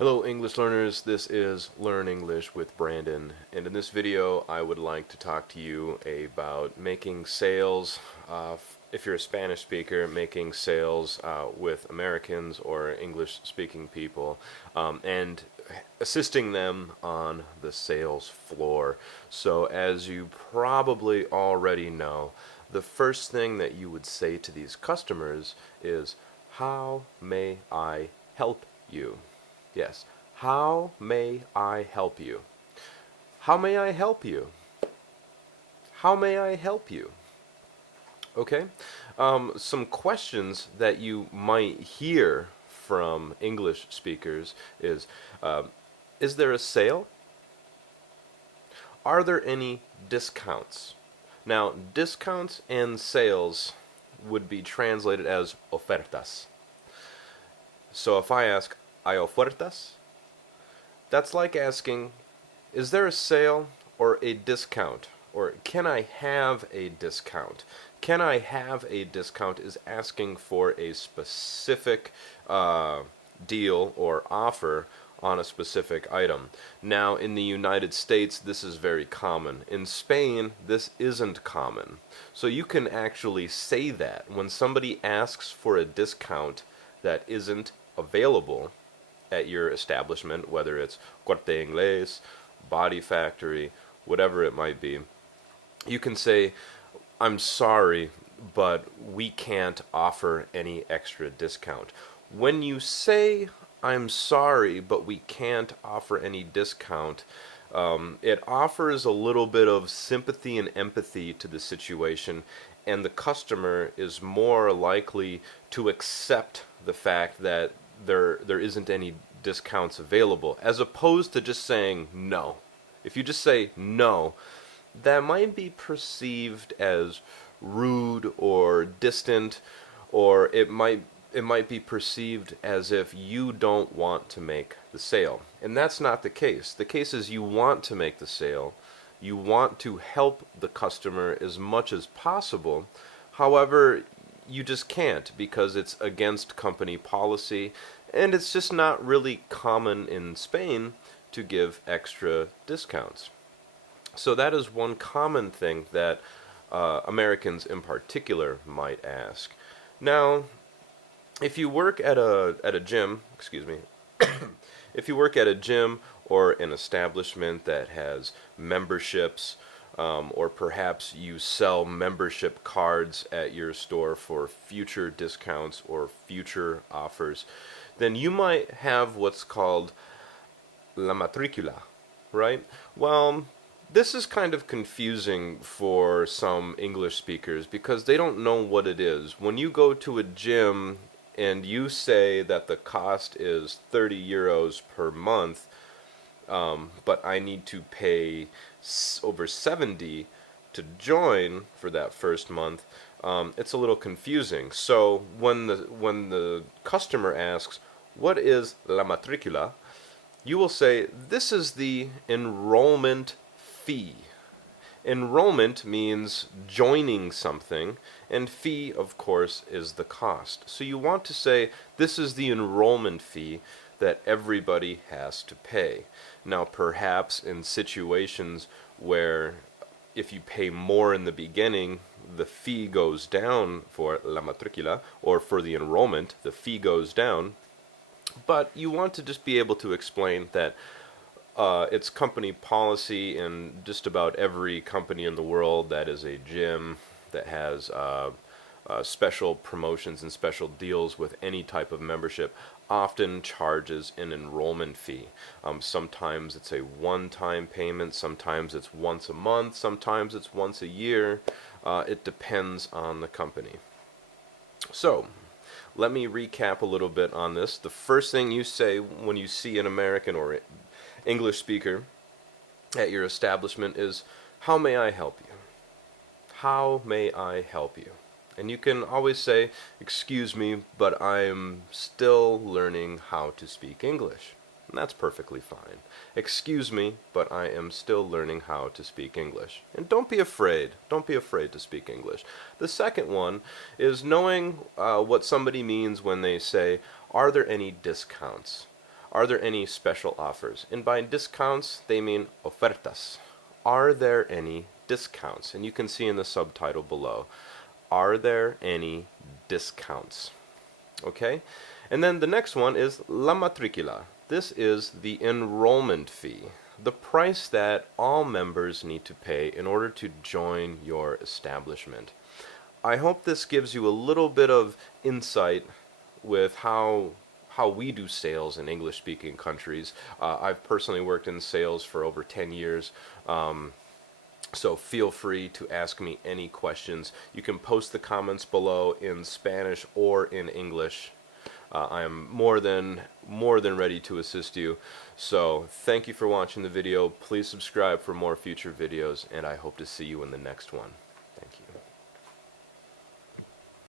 Hello English learners, this is Learn English with Brandon, and in this video I would like to talk to you about making sales, if you're a Spanish speaker, making sales with Americans or English speaking people, and assisting them on the sales floor. So as you probably already know, the first thing that you would say to these customers is, "How may I help you?" Yes. How may I help you? How may I help you? How may I help you? Okay. Some questions that you might hear from English speakers is there a sale? Are there any discounts? Now, discounts and sales would be translated as ofertas. So if I ask, ¿hay ofertas? That's like asking, is there a sale or a discount? Or can I have a discount? Can I have a discount is asking for a specific deal or offer on a specific item. Now, in the United States, this is very common. In Spain, this isn't common. So you can actually say that when somebody asks for a discount that isn't available at your establishment, whether it's Corte Inglés, Body Factory, whatever it might be, you can say, "I'm sorry, but we can't offer any extra discount." When you say, "I'm sorry, but we can't offer any discount," it offers a little bit of sympathy and empathy to the situation, and the customer is more likely to accept the fact that there isn't any discounts available, as opposed to just saying no. If you just say no, that might be perceived as rude or distant, or it might be perceived as if you don't want to make the sale. And that's not the case. The case is you want to make the sale. You want to help the customer as much as possible. However, you just can't because it's against company policy, and it's just not really common in Spain to give extra discounts. So that is one common thing that Americans in particular might ask. Now, if you work at a gym, excuse me, if you work at a gym or an establishment that has memberships, or perhaps you sell membership cards at your store for future discounts or future offers, then you might have what's called la matricula, right? Well, this is kind of confusing for some English speakers because they don't know what it is. When you go to a gym and you say that the cost is 30 euros per month, but I need to pay over 70 to join for that first month, it's a little confusing. So when the customer asks, "What is la matricula?" you will say, "This is the enrollment fee." Enrollment means joining something, and fee, of course, is the cost. So you want to say, "This is the enrollment fee that everybody has to pay." Now, perhaps in situations where if you pay more in the beginning, the fee goes down for la matricula, or for the enrollment, the fee goes down. But you want to just be able to explain that it's company policy, and just about every company in the world that is a gym that has special promotions and special deals with any type of membership often charges an enrollment fee. Sometimes it's a one-time payment, sometimes it's once a month, sometimes it's once a year. It depends on the company. So, let me recap a little bit on this. The first thing you say when you see an American or English speaker at your establishment is, "How may I help you? How may I help you?" And you can always say, "Excuse me, but I'm still learning how to speak English." And that's perfectly fine. "Excuse me, but I am still learning how to speak English." And don't be afraid. Don't be afraid to speak English. The second one is knowing what somebody means when they say, "Are there any discounts?" Are there any special offers? And by discounts, they mean ofertas. Are there any discounts? And you can see in the subtitle below, are there any discounts? Okay? And then the next one is la matricula. This is the enrollment fee, the price that all members need to pay in order to join your establishment. I hope this gives you a little bit of insight with how we do sales in English-speaking countries. I've personally worked in sales for over 10 years. So feel free to ask me any questions. You can post the comments below in Spanish or in English. I am more than ready to assist you. So thank you for watching the video. Please subscribe for more future videos, and I hope to see you in the next one.